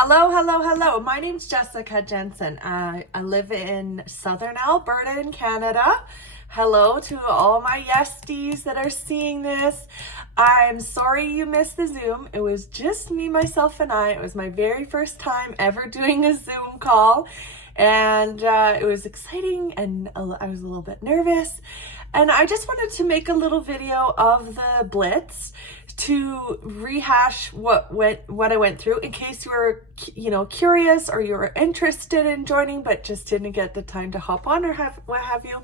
Hello, hello, hello. My name's Jessica Jensen. I live in Southern Alberta in Canada. Hello to all my yesties that are seeing this. I'm sorry you missed the Zoom. It was just me, myself, and I. It was my very first time ever doing a Zoom call. And it was exciting and I was a little bit nervous. And I just wanted to make a little video of the Blitz to rehash what I went through in case you were, curious or you were interested in joining but just didn't get the time to hop on or what have you.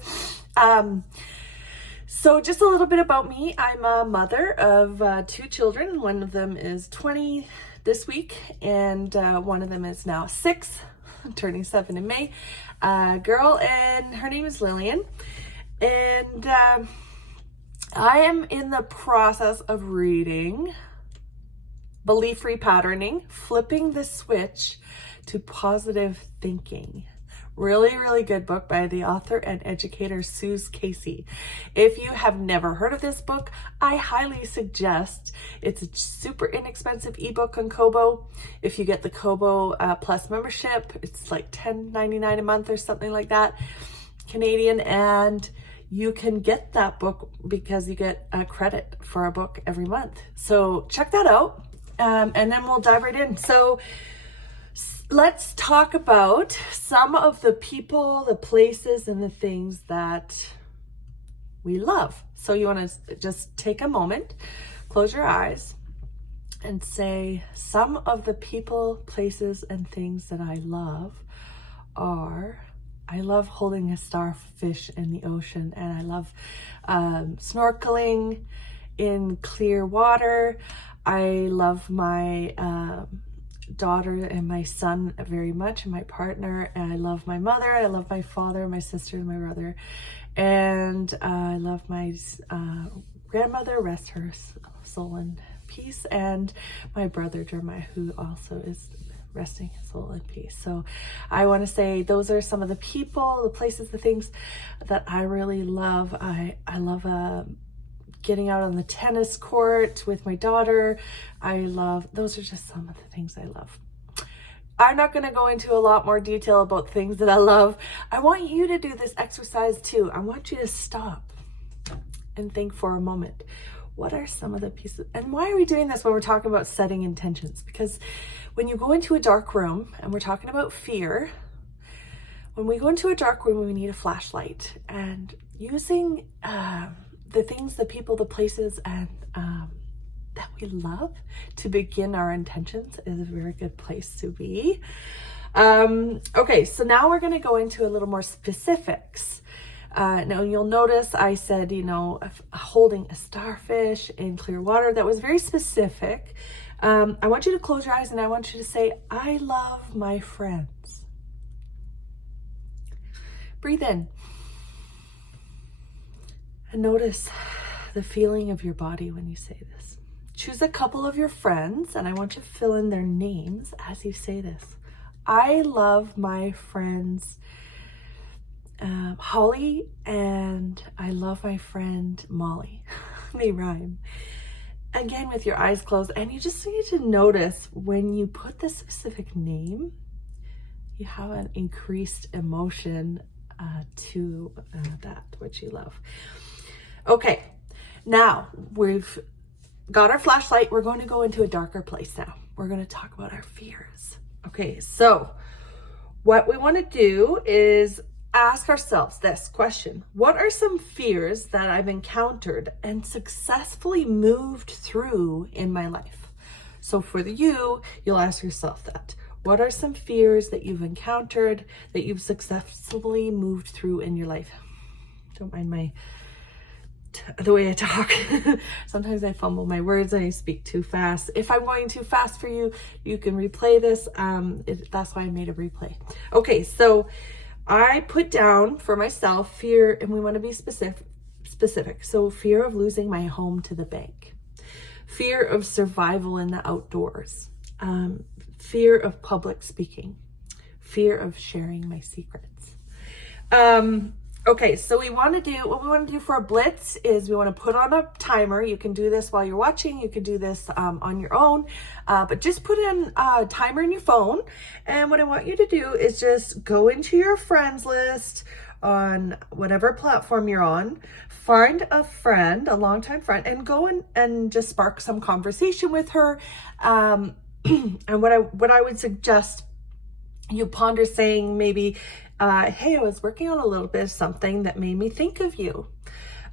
So just a little bit about me. I'm a mother of two children. One of them is 20 this week and one of them is now 6, turning 7 in May. Girl, and her name is Lillian. And I am in the process of reading Belief Repatterning, Flipping the Switch to Positive Thinking. Really, really good book by the author and educator Suze Casey. If you have never heard of this book, I highly suggest. It's a super inexpensive ebook on Kobo. If you get the Kobo Plus membership, it's like $10.99 a month or something like that, Canadian, and you can get that book because you get a credit for a book every month. So check that out, and then we'll dive right in. So let's talk about some of the people, the places, and the things that we love. So you want to just take a moment, close your eyes, and say, some of the people, places, and things that I love are... I love holding a starfish in the ocean, and I love snorkeling in clear water. I love my daughter and my son very much, and my partner, and I love my mother, I love my father, my sister, and my brother, and I love my grandmother, rest her soul in peace, and my brother Jeremiah, who also is resting his soul in peace. So I want to say those are some of the people, the places, the things that I really love. I love getting out on the tennis court with my daughter. Those are just some of the things I love. I'm not going to go into a lot more detail about things that I love. I want you to do this exercise too. I want you to stop and think for a moment. What are some of the pieces? And why are we doing this when we're talking about setting intentions? Because when you go into a dark room, and we're talking about fear, when we go into a dark room, we need a flashlight. And using the things, the people, the places, and that we love to begin our intentions is a very good place to be. Okay, so now we're going to go into a little more specifics. Now you'll notice I said, holding a starfish in clear water. That was very specific. I want you to close your eyes and I want you to say, I love my friends. Breathe in. And notice the feeling of your body when you say this. Choose a couple of your friends and I want you to fill in their names as you say this. I love my friends Holly, and I love my friend Molly. They rhyme. Again, with your eyes closed, and you just need to notice when you put the specific name, you have an increased emotion to that which you love. Okay, now we've got our flashlight. We're going to go into a darker place now. We're going to talk about our fears. Okay, so what we want to do is ask ourselves this question. What are some fears that I've encountered and successfully moved through in my life? So for you'll ask yourself that. What are some fears that you've encountered that you've successfully moved through in your life? Don't mind the way I talk. Sometimes I fumble my words and I speak too fast. If I'm going too fast for you, you can replay this. That's why I made a replay. Okay, so I put down for myself fear, and we want to be specific. So fear of losing my home to the bank, fear of survival in the outdoors, fear of public speaking, fear of sharing my secrets. Okay, so what we want to do for a blitz is we want to put on a timer. You can do this while you're watching. You can do this on your own, but just put in a timer in your phone. And what I want you to do is just go into your friends list on whatever platform you're on, find a friend, a longtime friend, and go in and just spark some conversation with her. And what I would suggest you ponder saying maybe, hey, I was working on a little bit of something that made me think of you.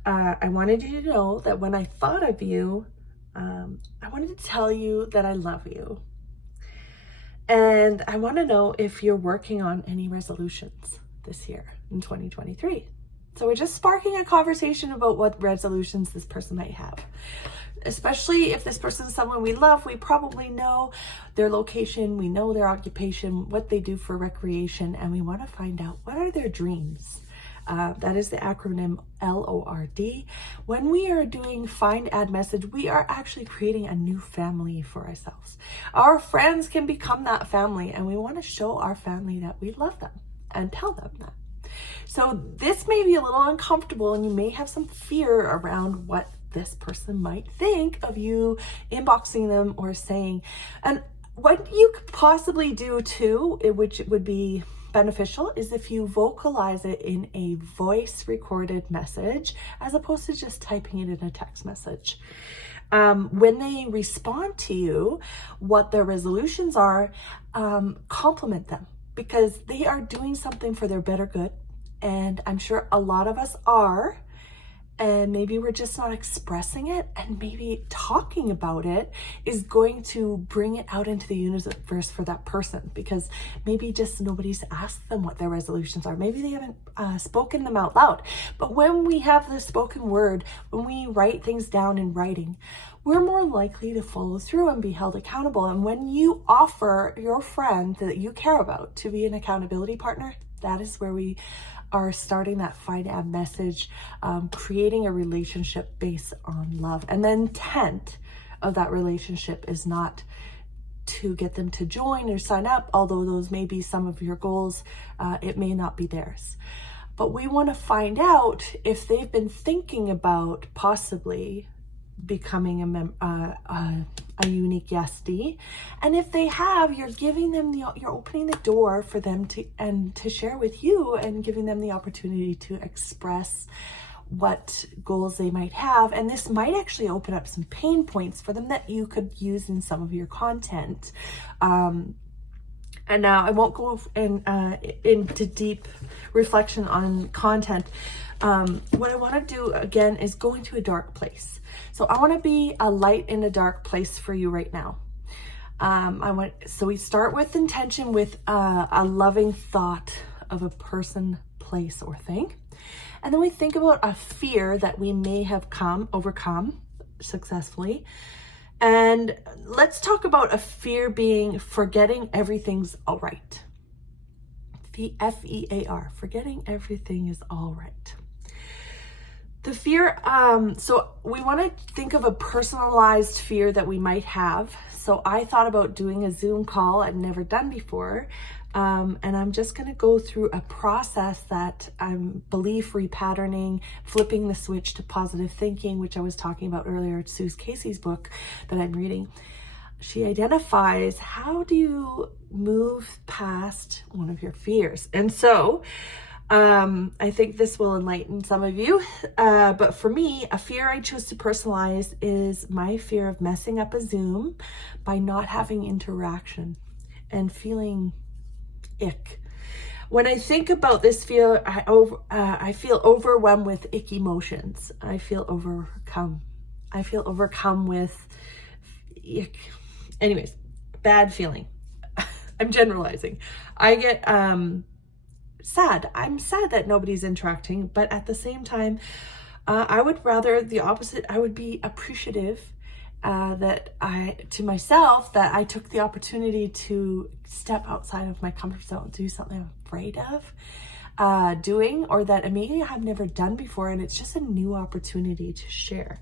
I wanted you to know that when I thought of you, I wanted to tell you that I love you. And I want to know if you're working on any resolutions this year in 2023. So we're just sparking a conversation about what resolutions this person might have. Especially if this person is someone we love, we probably know their location, we know their occupation, what they do for recreation, and we want to find out what are their dreams. That is the acronym LORD. When we are doing Find Add Message, we are actually creating a new family for ourselves. Our friends can become that family, and we want to show our family that we love them and tell them that. So this may be a little uncomfortable, and you may have some fear around what this person might think of you inboxing them or saying. And what you could possibly do too, which would be beneficial, is if you vocalize it in a voice recorded message as opposed to just typing it in a text message. When they respond to you, what their resolutions are, compliment them, because they are doing something for their better good. And I'm sure a lot of us are. And maybe we're just not expressing it, and maybe talking about it is going to bring it out into the universe for that person, because maybe just nobody's asked them what their resolutions are. Maybe they haven't spoken them out loud. But when we have the spoken word, when we write things down in writing, we're more likely to follow through and be held accountable. And when you offer your friend that you care about to be an accountability partner, that is where we are starting that Find Add Message, creating a relationship based on love. And the intent of that relationship is not to get them to join or sign up, although those may be some of your goals. It may not be theirs. But we want to find out if they've been thinking about possibly becoming a unique guestee, and if they have, you're giving them you're opening the door for them to share with you, and giving them the opportunity to express what goals they might have. And this might actually open up some pain points for them that you could use in some of your content. And now I won't go into deep reflection on content. What I want to do again is go into a dark place. So I want to be a light in a dark place for you right now. So we start with intention, with a loving thought of a person, place, or thing. And then we think about a fear that we may have overcome successfully. And let's talk about a fear being forgetting everything's all right. FEAR, forgetting everything is all right. The fear, so we want to think of a personalized fear that we might have. So I thought about doing a Zoom call I'd never done before. And I'm just going to go through a process that I believe repatterning, flipping the switch to positive thinking, which I was talking about earlier. It's Sue Casey's book that I'm reading. She identifies how do you move past one of your fears. And so I think this will enlighten some of you. But for me, a fear I choose to personalize is my fear of messing up a Zoom by not having interaction and feeling ick. When I think about this fear, I feel overwhelmed with ick emotions. I feel overcome. I feel overcome with ick. Anyways, bad feeling. I'm generalizing. I get sad. I'm sad that nobody's interacting, but at the same time, I would rather the opposite. I would be appreciative that myself that I took the opportunity to step outside of my comfort zone, do something I'm afraid of doing, or that maybe I've never done before, and it's just a new opportunity to share.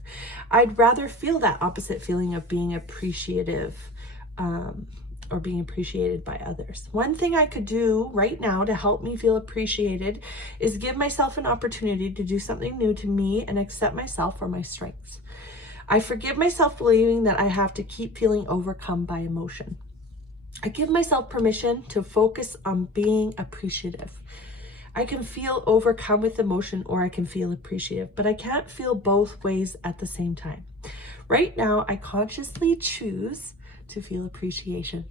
I'd rather feel that opposite feeling of being appreciative or being appreciated by others. One thing I could do right now to help me feel appreciated is give myself an opportunity to do something new to me and accept myself for my strengths. I forgive myself believing that I have to keep feeling overcome by emotion. I give myself permission to focus on being appreciative. I can feel overcome with emotion or I can feel appreciative, but I can't feel both ways at the same time. Right now, I consciously choose to feel appreciation.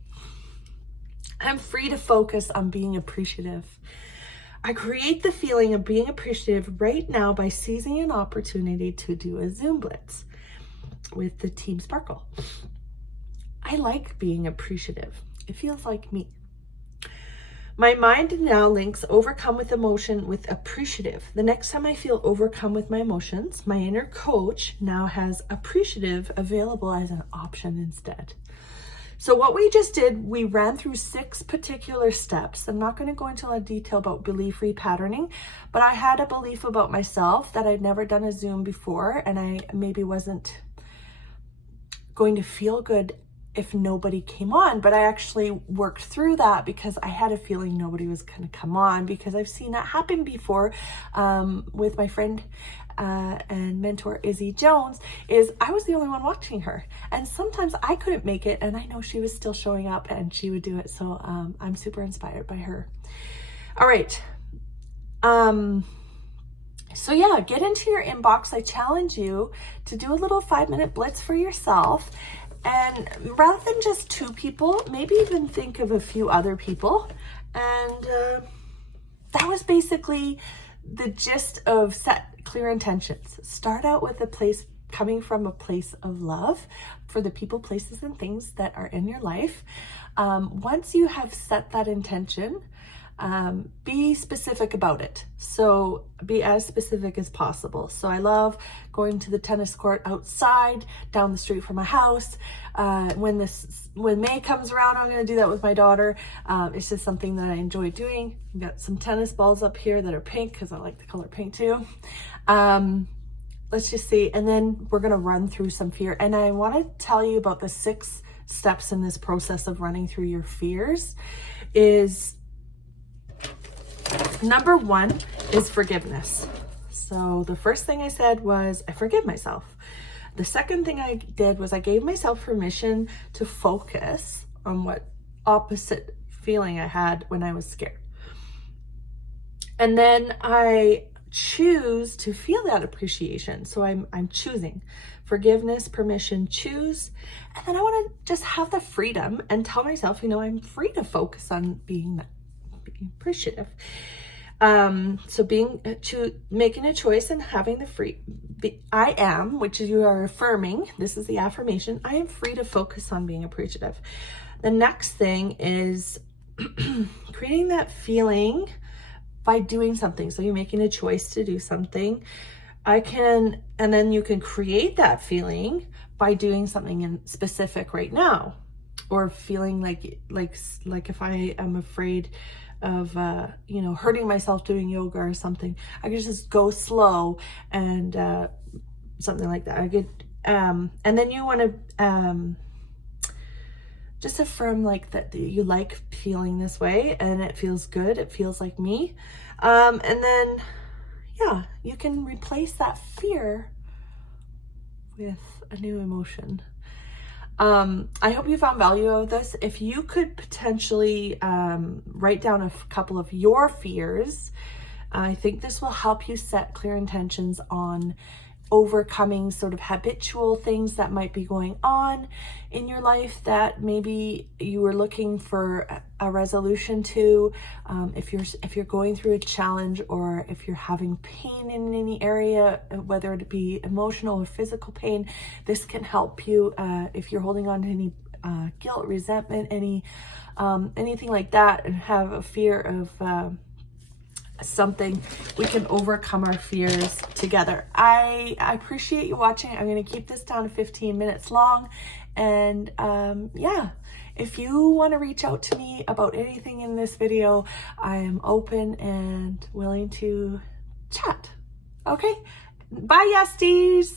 I'm free to focus on being appreciative. I create the feeling of being appreciative right now by seizing an opportunity to do a Zoom Blitz with the Team Sparkle. I like being appreciative. It feels like me. My mind now links overcome with emotion with appreciative. The next time I feel overcome with my emotions, my inner coach now has appreciative available as an option instead. So what we just did, we ran through 6 particular steps. I'm not going to go into a lot of detail about belief repatterning, but I had a belief about myself that I'd never done a Zoom before, and I maybe wasn't going to feel good if nobody came on, but I actually worked through that because I had a feeling nobody was going to come on, because I've seen that happen before with my friend and mentor Izzy Jones. Is I was the only one watching her, and sometimes I couldn't make it, and I know she was still showing up and she would do it. So I'm super inspired by her. All right. So yeah, get into your inbox. I challenge you to do a little 5-minute blitz for yourself. And rather than just 2 people, maybe even think of a few other people. And that was basically the gist of set clear intentions. Start out with coming from a place of love for the people, places, and things that are in your life. Once you have set that intention, be specific about it. So be as specific as possible. So I love going to the tennis court outside down the street from my house. When May comes around, I'm going to do that with my daughter. It's just something that I enjoy doing. I've got some tennis balls up here that are pink because I like the color pink too. Let's just see. And then we're going to run through some fear. And I want to tell you about the 6 steps in this process of running through your fears. Number 1 is forgiveness. So the first thing I said was I forgive myself. The second thing I did was I gave myself permission to focus on what opposite feeling I had when I was scared. And then I choose to feel that appreciation. So I'm choosing forgiveness, permission, choose. And then I want to just have the freedom and tell myself, I'm free to focus on being appreciative. So making a choice and having I am, which is you are affirming, this is the affirmation, I am free to focus on being appreciative. The next thing is creating that feeling by doing something. So you're making a choice to do something. And then you can create that feeling by doing something specific right now, or feeling like if I am afraid of hurting myself doing yoga or something, I could just go slow and something like that. I could and then you want to just affirm that you like feeling this way and it feels good, it feels like me. And then you can replace that fear with a new emotion. I hope you found value of this. If you could potentially write down a couple of your fears, I think this will help you set clear intentions on overcoming sort of habitual things that might be going on in your life that maybe you were looking for a resolution to. If you're going through a challenge, or if you're having pain in any area, whether it be emotional or physical pain, this can help you. If you're holding on to any guilt, resentment, anything like that, and have a fear of something, we can overcome our fears together. I appreciate you watching. I'm going to keep this down to 15 minutes long. And if you want to reach out to me about anything in this video, I am open and willing to chat. Okay, bye, Yesties.